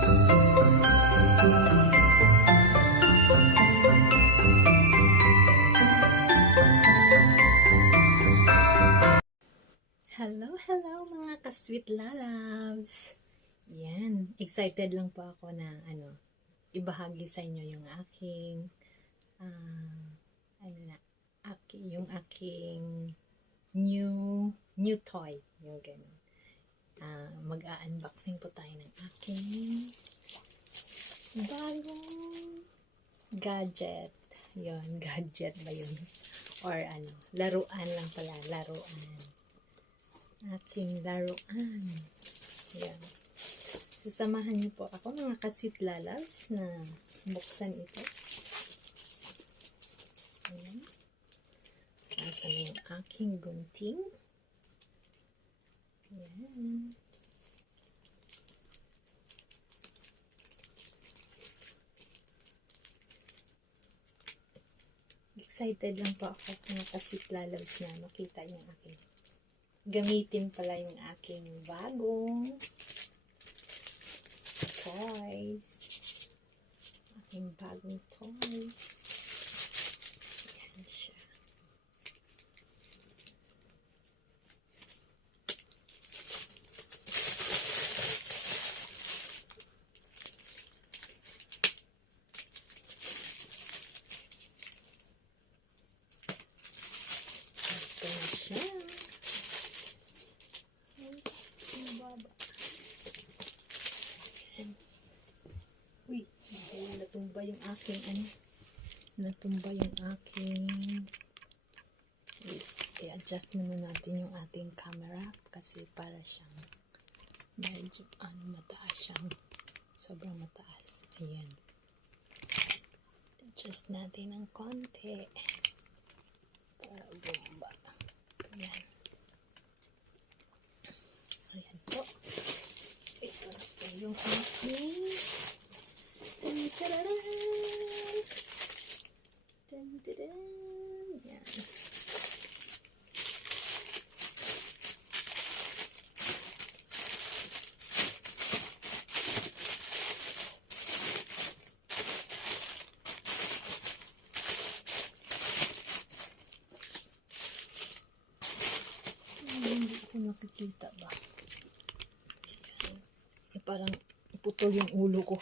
Hello, hello mga ka-sweet lalabs! Yan, excited lang po ako na ibahagi sa inyo yung aking yung aking new toy, yung ganun. Mag-a-unboxing po tayo ng aking bagong gadget. Yon, gadget ba yun? Or laruan lang pala, laruan. Aking laruan. Yan. Sasamahan niyo po ako mga ka-sweet lalabs na buksan ito. Ayan. Nasa na yung aking gunting. Ayan. Excited lang po ako mga ka-sweet lalabs na makita yung aking gamitin pala yung aking bagong toys. Aking bagong toy. Ayan siya. Ito na siya. Uy, natumba yung aking natumba yung aking i-adjust muna natin yung ating camera kasi para siyang medyo mataas siyang sobrang mataas. Ayan, adjust natin ng konti para bumaba. Ayan, ayan po. So, ito na po yung aking yan. Hindi ko nakikita ba? Parang putol yung ulo ko.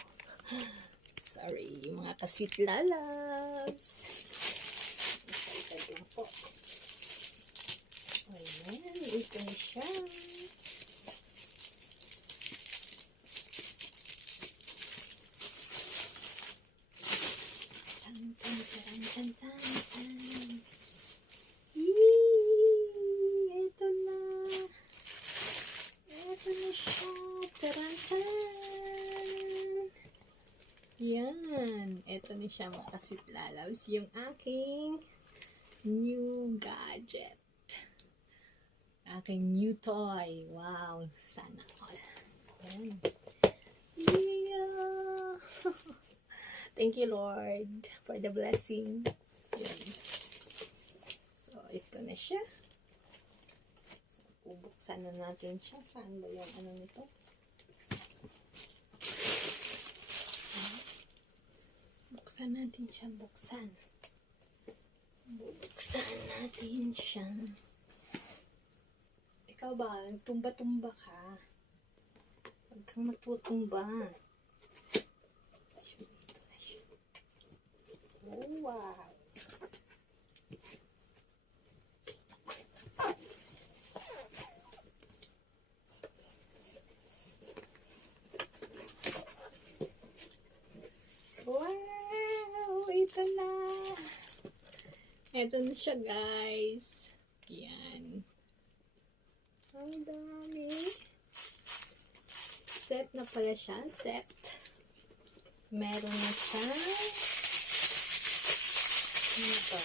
Sorry, mga ka-sweet lalabs. Excited lang po. Ayan, ito na siya. Tan, tan, tan, tan, tan, tan. Yee! Ito na. Ito na siya. Tarantan! Yan. Ito na siya mga ka-sweet lalabs. Yung aking new gadget. Aking new toy. Wow. Sana all. Yan. Yeah. Thank you, Lord, for the blessing. Yan. So, ito na siya. So, bubuksan na natin siya. Saan ba yung nito? Buksan natin siya. Buksan natin siya. Ikaw ba? Tumba-tumba ka. Huwag kang matutumba. Ito na siya. Oh, wow. Wow! Ito na! Ito na siya, guys. Yan. Ang dami. Set na pala siya. Set. Meron na siya. Ano to?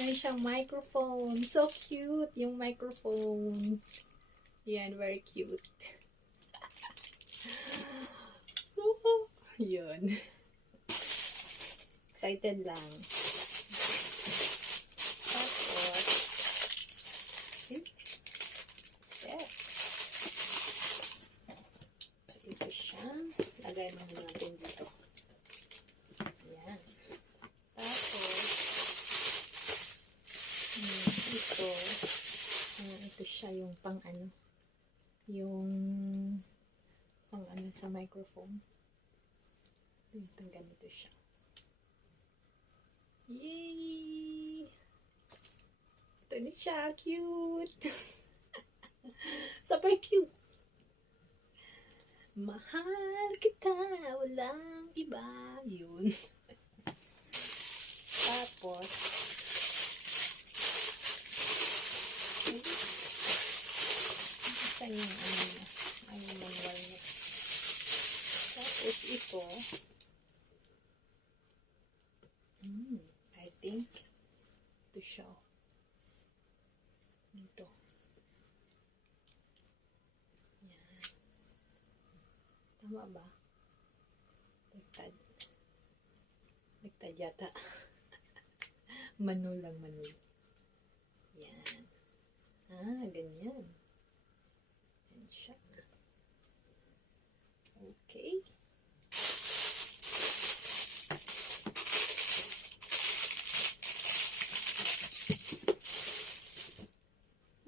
Meron siyang microphone. So cute yung microphone. Yan, very cute. Yun. Excited lang. Tapos, step. So, ito siya. Lagay muna natin dito. Ayan. Tapos, ito. Ito siya yung pang ano. Yung pang ano sa microphone. Ito, ganito siya. Yay! Ito na siya. Cute! Super cute! Mahal kita, walang iba. Yun. Tapos, saan yung ano niya? Ano yung manual niya? Tapos ito, I think, ito siya. Dito. Yan. Tama ba? Ligtad. Ligtad yata. Manul lang, manul. Yan. Ganyan. Yan siya. Okay.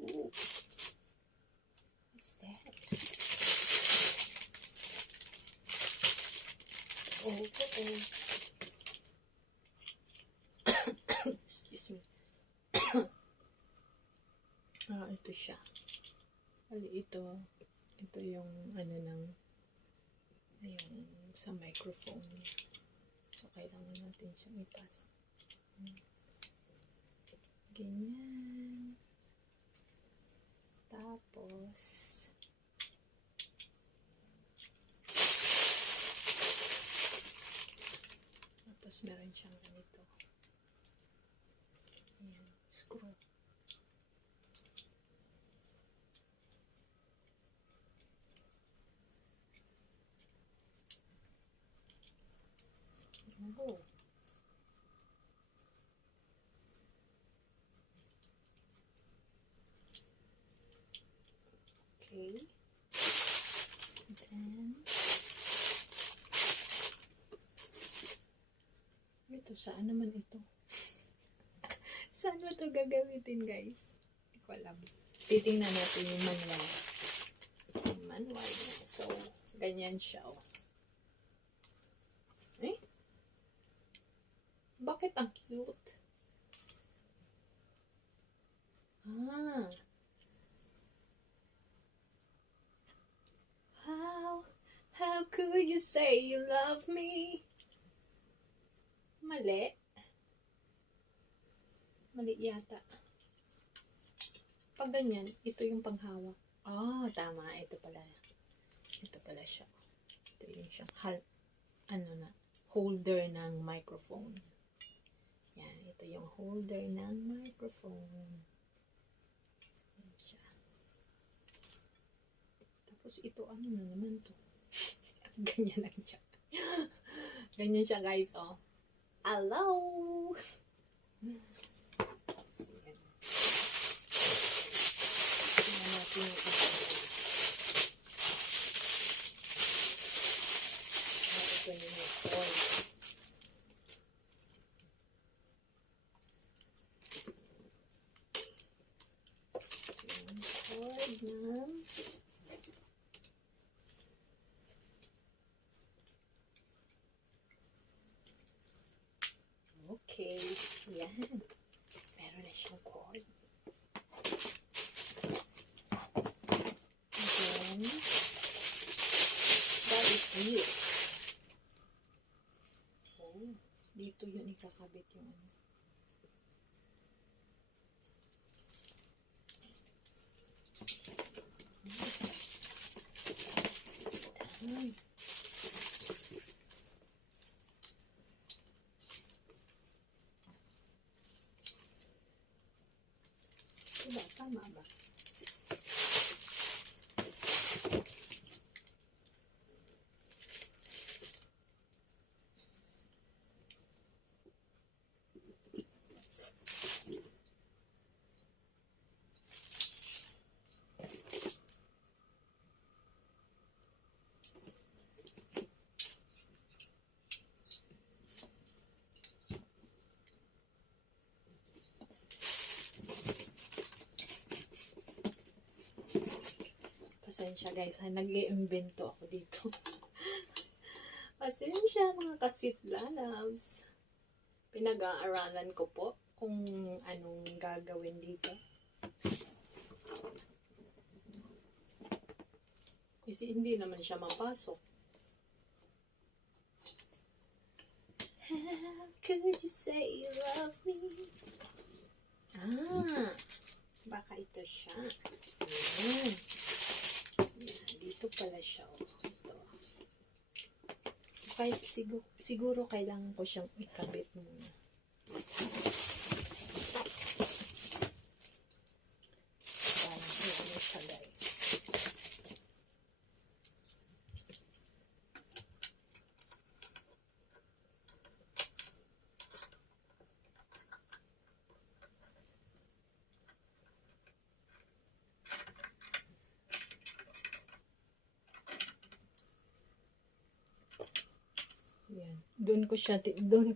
Ooh. What's that? Oh. Excuse me. Ito siya. Ito yung ano ng yung sa microphone. So, kailangan natin siyang ipasa. Ganyan. Tapos, meron siyang ganito. Ayan, screw. Oh. Okay. Then, ito, saan naman ito? Saan mo ito gagamitin, guys? Hindi ko alam. Titingnan natin yung manual. Yung manual niya. So, ganyan siya, oh. Bakit ang cute? How could you say you love me? Mali. Mali yata. Pag ganyan, ito yung panghawak. Tama. Ito pala. Ito pala siya. Ito yung siyang holder ng microphone. Yan. Ito yung holder ng microphone. Yan siya. Tapos ito, ano na naman to? Ganyan lang siya. Ganyan siya, guys, oh. Hello! So, yan. Tingnan natin yung ito. Ito yung cord. Yung cord na okay, yan. Meron na siyang cord. And then, that is it. Dito yun ikakabit yung ano. Tama ba? Pasensya guys, nag-iimbento ako dito. Pasensya mga ka-sweet loves. Pinag-aaralan ko po kung anong gagawin dito. Kasi hindi naman siya mapasok. How could you say you love me? Baka ito siya. Ayan. Dito pala siya. Ito. Kahit siguro kailangan ko siyang ikabit muna. Parang ano siya guys. Yan. Doon ko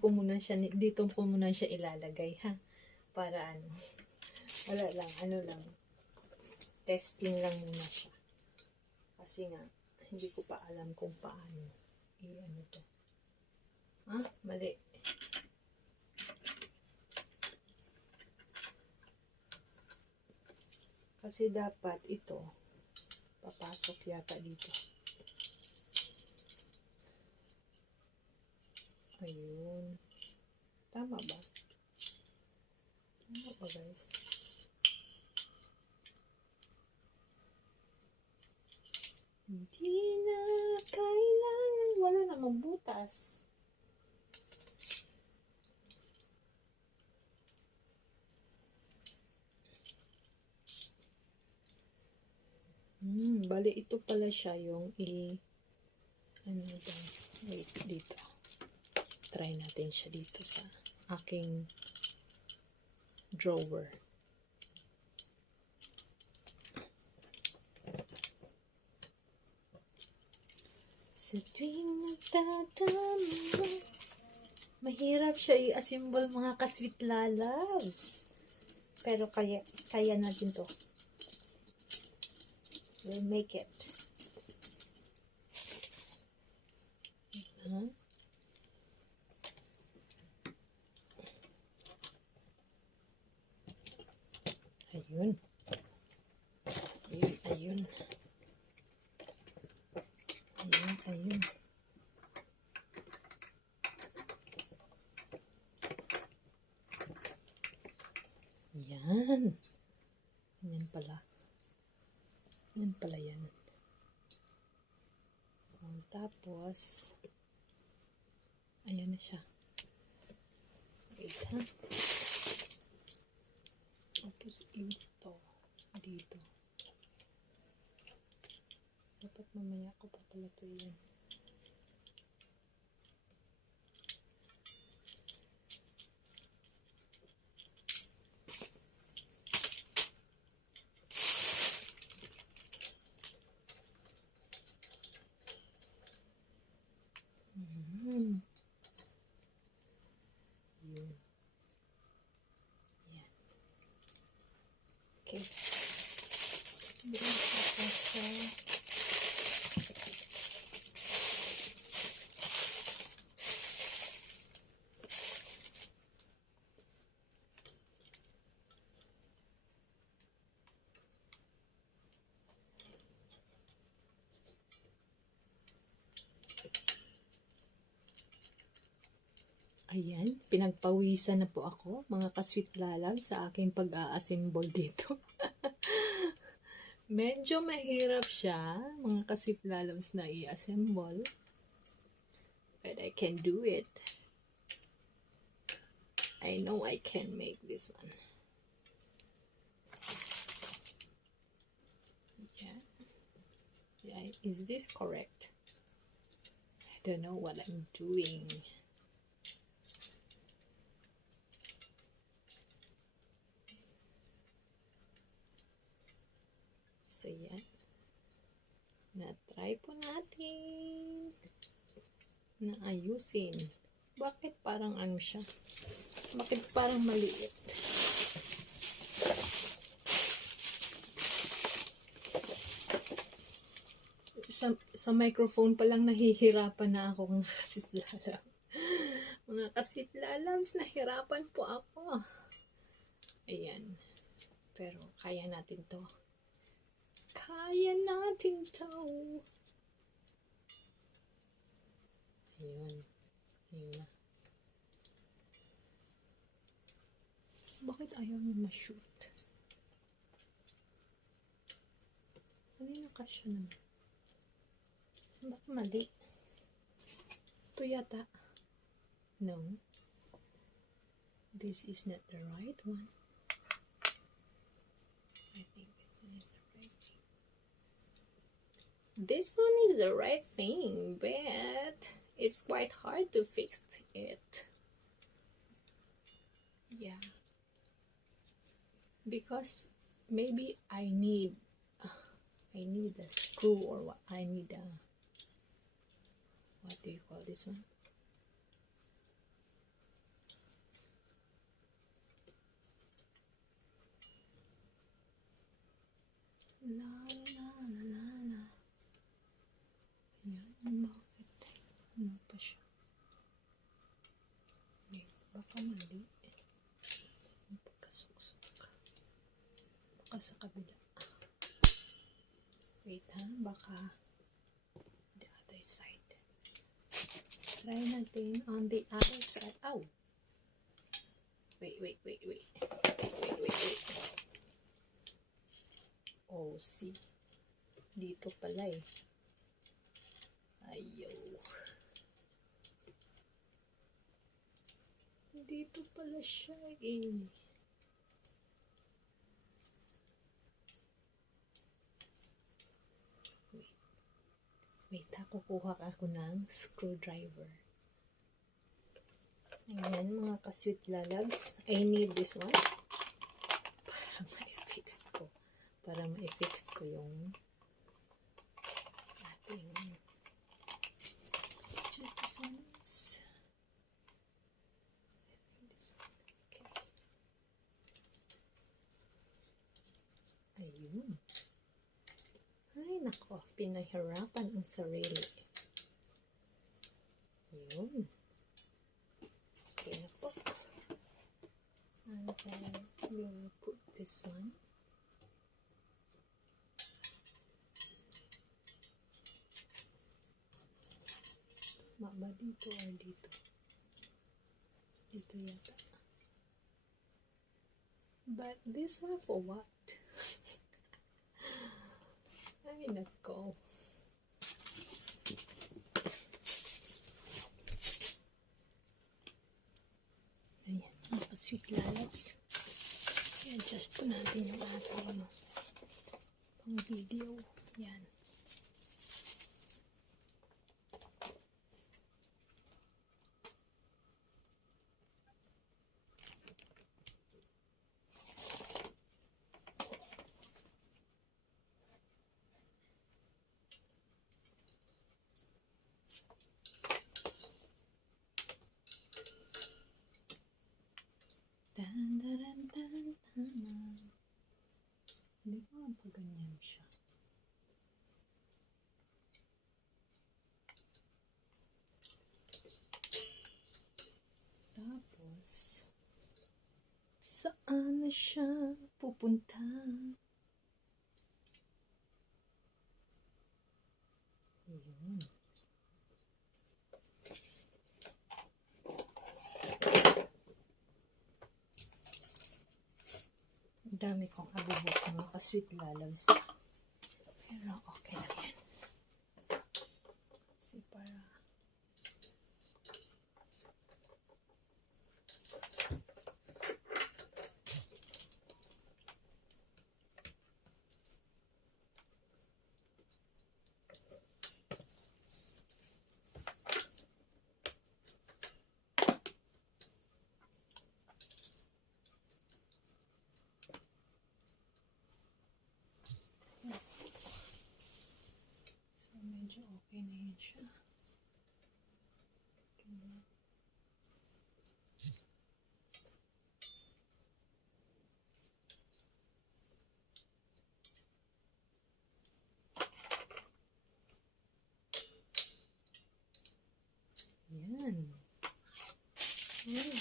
muna siya, dito ko muna siya ilalagay ha. Para ano, wala lang, ano lang, testing lang muna siya. Kasi nga, hindi ko pa alam kung paano i-ano to. Mali. Kasi dapat ito, papasok yata dito. Ayun. Tama ba? Tama ba guys? Hindi na kailangan. Wala namang butas. Bali ito pala siya yung ano ba? Wait, dito. Try natin siya dito sa aking drawer. Sa tuwing nagtatampo, mahirap siya i-assemble mga ka-sweet loves. Pero kaya natin to. We'll make it. Ayun. Ayun. Yan. Yan pala. Yan pala yan. Tapos, ayan na siya. Wait ha. Tapos ito. Dito. Dapat mamaya ko pa pala ito yan. Yun. Yan. Okay. Ayan, pinagpawisan na po ako, mga ka-sweet loves, sa aking pag-a-assemble dito. Medyo mahirap siya, mga ka-sweet loves, na i-assemble. But I can do it. I know I can make this one. Yeah, is this correct? I don't know what I'm doing. So, yan. Na-try po natin na ayusin. Bakit parang ano siya? Bakit parang maliit? sa microphone pa lang nahihirapan na ako mga kasitlalam. Mga kasitlalams, nahirapan po ako. Ayan. Pero kaya natin to. Kaya natin to. Ayun. Ayun na. Bakit ayaw niyo ma-shoot? Ano yung kasya naman? Baka mali. Ito yata. No. This is not the right one. I think this one is the right thing. This one is the right thing, but it's quite hard to fix it. Yeah. Because maybe I need a screw, or what I need a, what do you call this one? La la la la la. Yan, bakit? Ano pa siya? Baka mali. Pagkasuksok. Baka sa kabila. Wait ha, baka the other side. Try natin on the other side. Ow! Wait. Oh, see. Dito pala eh. Ayaw. Dito pala siya eh. Wait ha, kukuha ako ng screwdriver. Ayan mga ka-sweet lalabs. I need this one. Para ma-fix ko yung ating this one is this one. Okay. Ayun. Ay nako, pinahirapan ang sarili. Ayun. Okay na po. And then we will put this one. Ba dito or dito? Dito yata. But this one for what? Ay nako. Ayan, mga ka-sweet lalabs. I-adjust po natin yung ating pang video. Yan. Hindi ba pa ganyan siya? Tapos, saan na siya pupunta? Ayun. Dami kong abubok mga ka-sweet lalabs. Pero okay lang yan. Kasi para medyo okay na yun siya.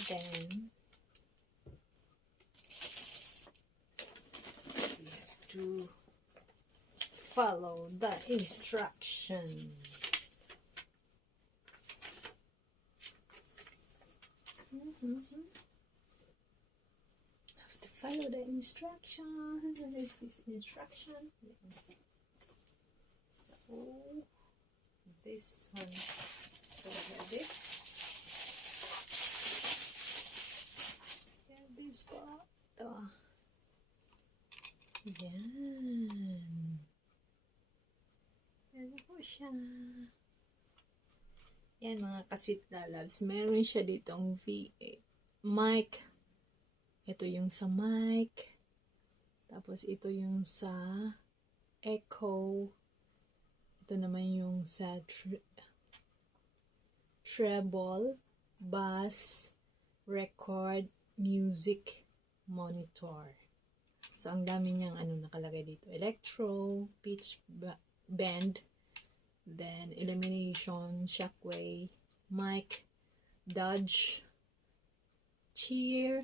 then we have to follow the instruction. Have to follow the instruction. What is this instruction? So this one. So we have this. Yeah, this pa. Ito. Yan. Ano po siya? Yan mga ka-sweet loves. Meron siya ditong V8 mic. Ito yung sa mic. Tapos ito yung sa echo. Ito naman yung sa treble, bass, record, music, monitor. So, ang dami niyang nakalagay dito. Electro, pitch bend, then elimination, shockwave, mic, dodge, cheer,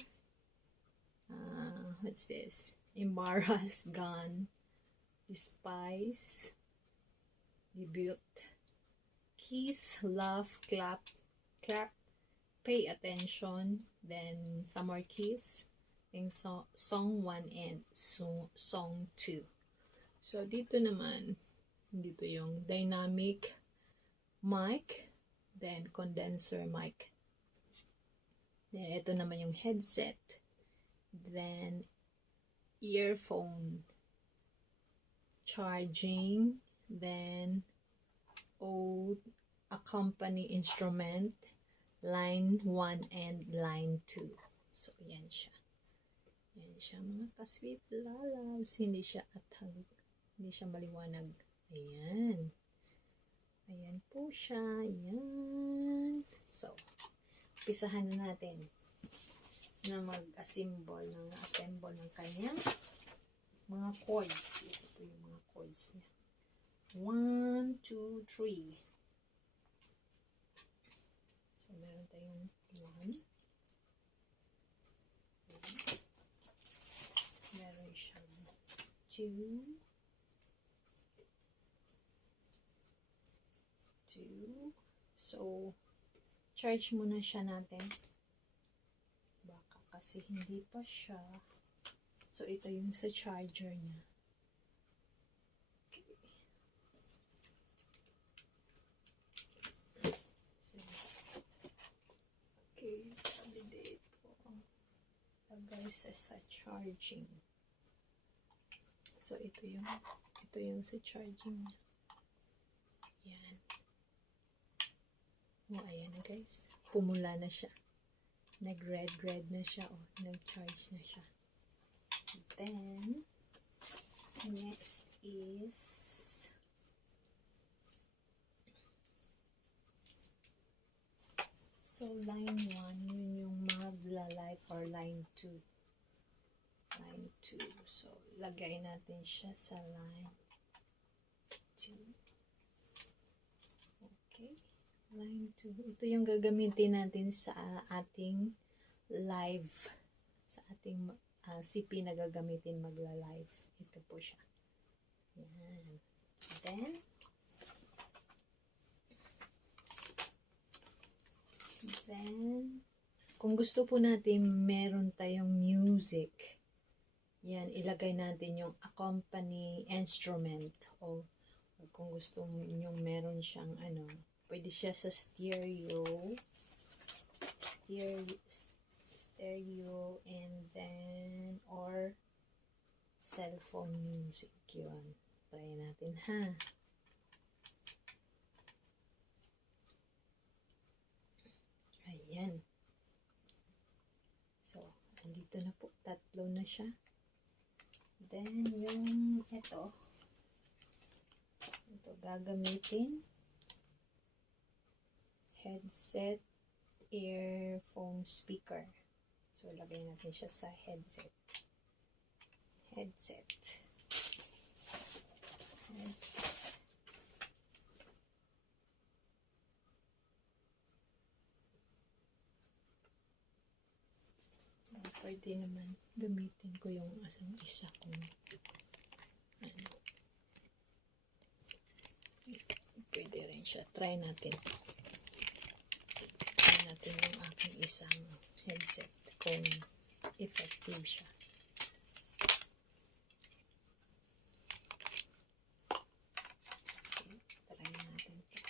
what's this? Embarrass, gun, despise, debut, kiss, laugh, clap, pay attention, then some more keys, and song 1 and song 2. So, dito naman, dito yung dynamic mic, then condenser mic. Then, ito naman yung headset, then earphone, charging, then accompany instrument, line 1 and line 2. So, yan siya. Yan siya mga ka-sweet loves. Hindi siya atag. Hindi siya maliwanag. Ayan. Ayan po siya. Ayan. So, pisahan na natin na mag-assemble ng kanyang mga chords. Ito po yung mga chords niya. 1, 2, 3. So, meron tayong 1. Meron siyang 2. 2. So, charge muna siya natin. Baka kasi hindi pa siya. So, ito yung sa charger niya. Sabi dito, lagay sa charging. So, ito yung sa charging niya. Yan. Ayan na guys. Pumula na siya. Nag-red na siya. Nag-charge na siya. Then, next is so, line 1, yun yung magla-live or line 2. Line 2. So, lagay natin siya sa line 2. Okay. Line 2. Ito yung gagamitin natin sa ating live. Sa ating CP na gagamitin magla-live. Ito po siya. Yan. Then, kung gusto po natin meron tayong music, yan, ilagay natin yung accompany instrument. O kung gusto nyong meron siyang pwede siya sa stereo, and then, or cellphone music. Yun. Try natin, ha? Ayan. So, andito na po. Tatlo na siya. Then, yung ito gagamitin. Headset, earphone, speaker. So, lagay natin siya sa headset. pwede naman gamitin ko yung isa kong ano. Pwede rin siya. Try natin yung aking isang headset kung effective siya. Try natin ito.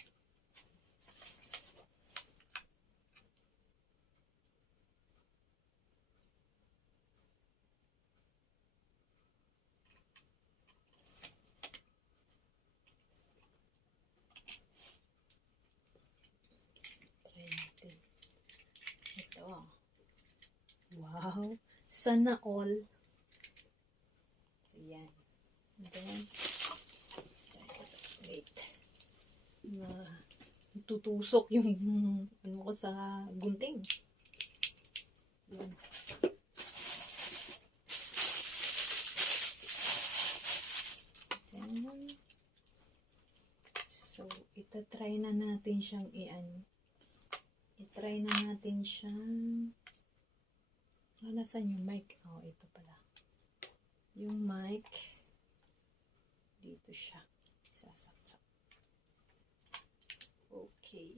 Ito. Wow! Sana all. So, yan. Then, wait. Tutusok yung ano ko sa gunting. Yan. Then, so, itatry na natin siyang i-try na natin siyang nasaan yung mic? Oh, ito pala. Yung mic dito siya. Sasaksak. Okay.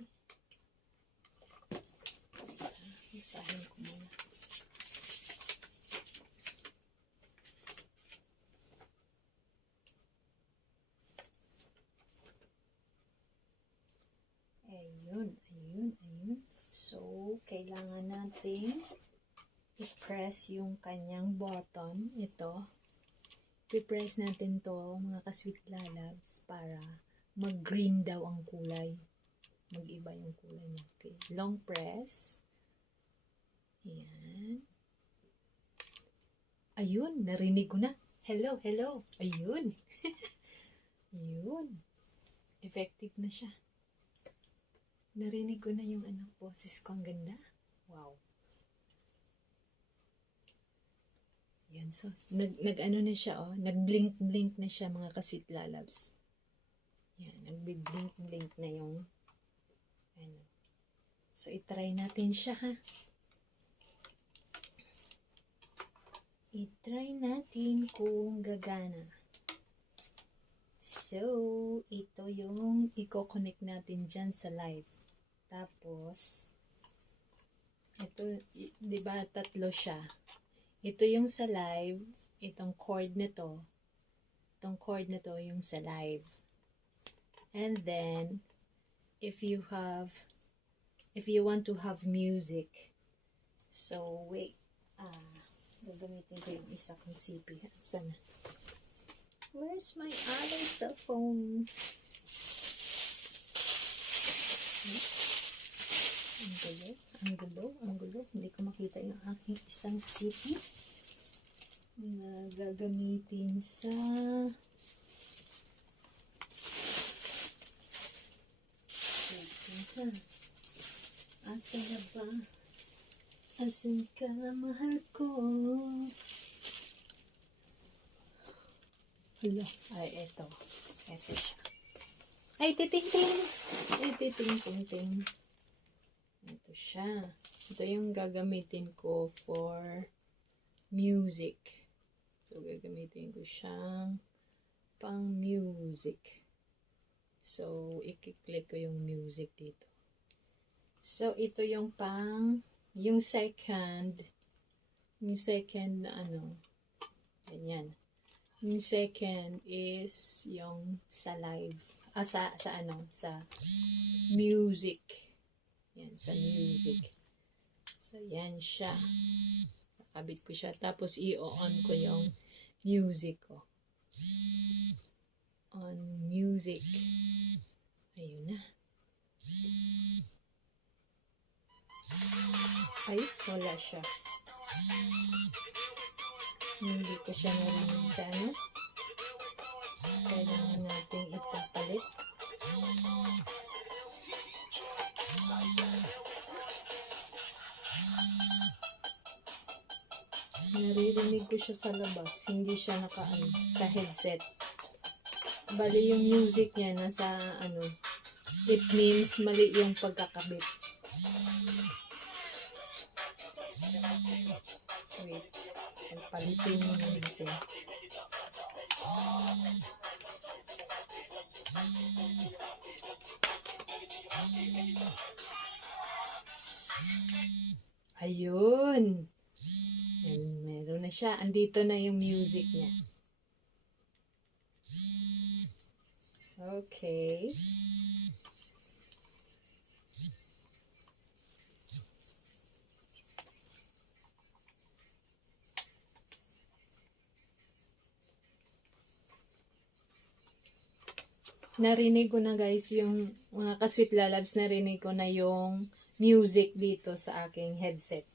Isahin ko muna. Ayun. So, kailangan natin i-press yung kanyang button. Ito. I-press natin to mga ka-sweet lalabs para mag-green daw ang kulay. Mag-iba yung kulay niya. Okay. Long press. Ayan. Ayun, narinig ko na. Hello. Ayun. Ayun. Effective na siya. Narinig ko na yung boses ko. Ang ganda. Wow. Yan. So, nag-ano na siya, nag-blink na siya, mga ka-sweet lalabs. Yan. Nag-blink na yung So, i-try natin siya, ha. I-try natin kung gagana. So, ito yung i-connect natin dyan sa live. Tapos, ito, diba, tatlo siya. Ito yung sa live, itong cord na to. Itong cord na to yung sa live. And then, if you want to have music, so, wait, gagamitin ko yung isa kong CP. Sana? Where's my other cell phone? Ang gulo. Hindi ko makita yung aking isang CP na gagamitin sa asan na ba? Asan ka, mahal ko? Hala, ay, eto siya. Ay, titing-ting. Ito siya. Ito yung gagamitin ko for music. So, gagamitin ko siyang pang music. So, i-click ko yung music dito. So, ito yung yung second na ganyan. Yung second is yung sa live. Sa music. Yan, sa music. So, yan siya. Nakabit ko siya. Tapos, i-on ko yung music ko. On music. Ayun na. Ay, wala siya. Hindi ko siya narinig sa Kailangan natin ipapalit. Naririnig ko siya sa labas. Hindi siya sa headset. Bali yung music niya nasa it means mali yung pagkakabit. Wait. Palitin mo natin. Ayun. And meron na siya. Andito na yung music niya. Okay. Narinig ko na guys yung mga ka-sweet lalabs, narinig ko na yung music dito sa aking headset.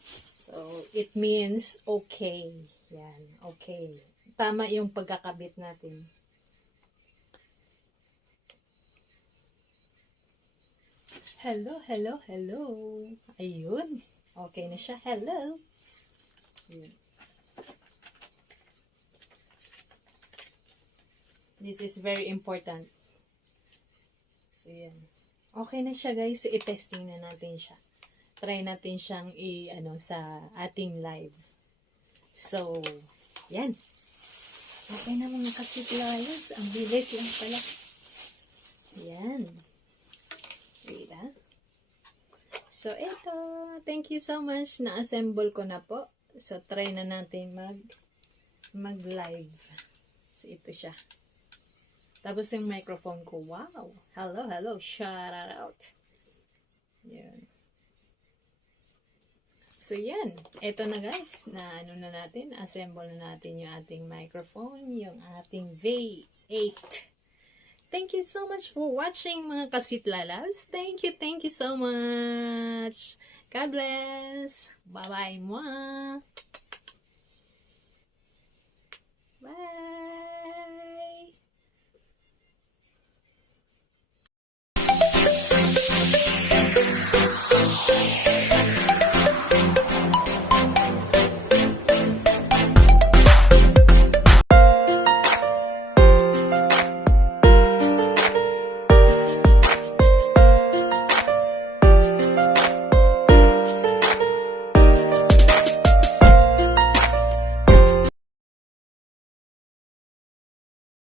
So, it means okay. Yan, okay. Tama yung pagkakabit natin. Hello, hello, hello. Ayun. Okay na siya. Hello. Ayun. This is very important. So, yan. Okay na siya guys. So, i-testing na natin siya. Try natin siyang sa ating live. So, yan. Okay na mga kasitlayas. Ang bilis lang pala. Yan. Wait ah. So, eto. Thank you so much. Na-assemble ko na po. So, try na natin mag-live. So, ito siya. Tapos yung microphone ko, wow! Hello, hello, shout out! Yan. So yan, eto na guys, na na natin, assemble na natin yung ating microphone, yung ating V8. Thank you so much for watching mga kasitlalas. Thank you so much! God bless! Bye-bye, mwah! Bye!